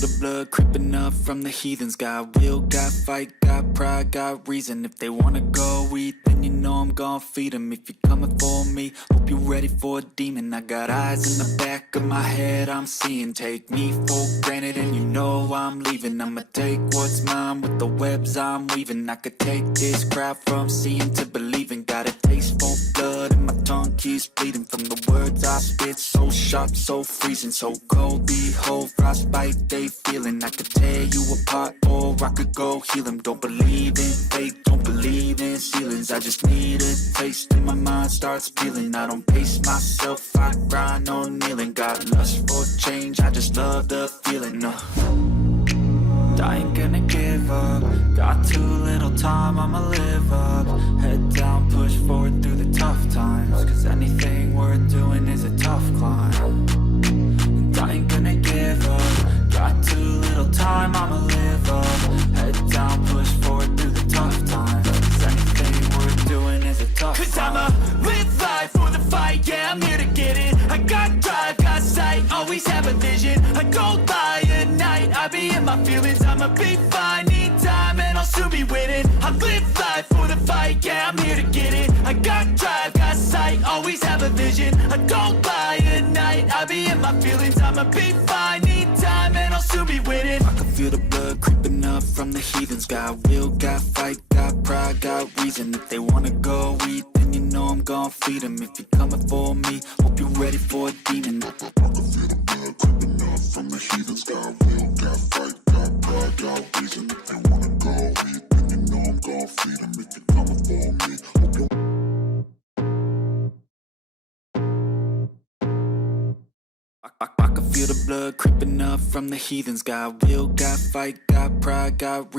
feel the blood creeping up from the heathens. Got will, got fight, got pride, got reason. If they wanna go eat, then you know I'm gon' feed them. If you're coming for me, hope you're ready for a demon. I got eyes in the back of my head, I'm seeing. Take me for granted and you know I'm leaving. I'ma take what's mine with the webs I'm weaving. I could take this crowd from seeing to believing. Got a taste for blood and my tongue keeps bleeding. From the words I spit, so sharp, so freezing. So cold, behold, frostbite they feeling. I could tear you apart or I could go heal them. Don't believe in fate, don't believe in ceilings. I just need a taste and my mind starts peeling. I don't pace myself, I grind on kneeling. Got lust for change, I just love the feeling. I ain't gonna give up. Got too little time, I'ma live up. Head down, push forward through the tough times. Cause anything worth doing is a tough climb. And I ain't gonna give up. Got too little time, I'ma live up. Head down, push forward through the tough times. Cause anything worth doing is a tough climb. Cause I'ma live life for the fight, yeah, I'm here to get it. I got drive, got sight, always have a vision. I go by at night, I be in my feelings. I'ma be fine, need time and I'll soon be winning. I live life for the fight, yeah, I'm here to get it. I got drive, got sight, always have a vision. I go by at night, I be in my feelings. I'ma be fine, need time and I'll soon be winning. I can feel the blood creeping up from the heathens. Got will, got fight, got pride, got reason. If they wanna go eat, then you know I'm gon' feed them. If you're coming for me, hope you're ready for a demon. I can feel the blood creeping up from the heathens. Got will, got fight, got pride, got reason. If they wanna go eat, then you know I'm gon' feed them. If you're coming for me, hope you're I can feel the blood creeping up from the heathens. Got will, got fight, got pride, got reason.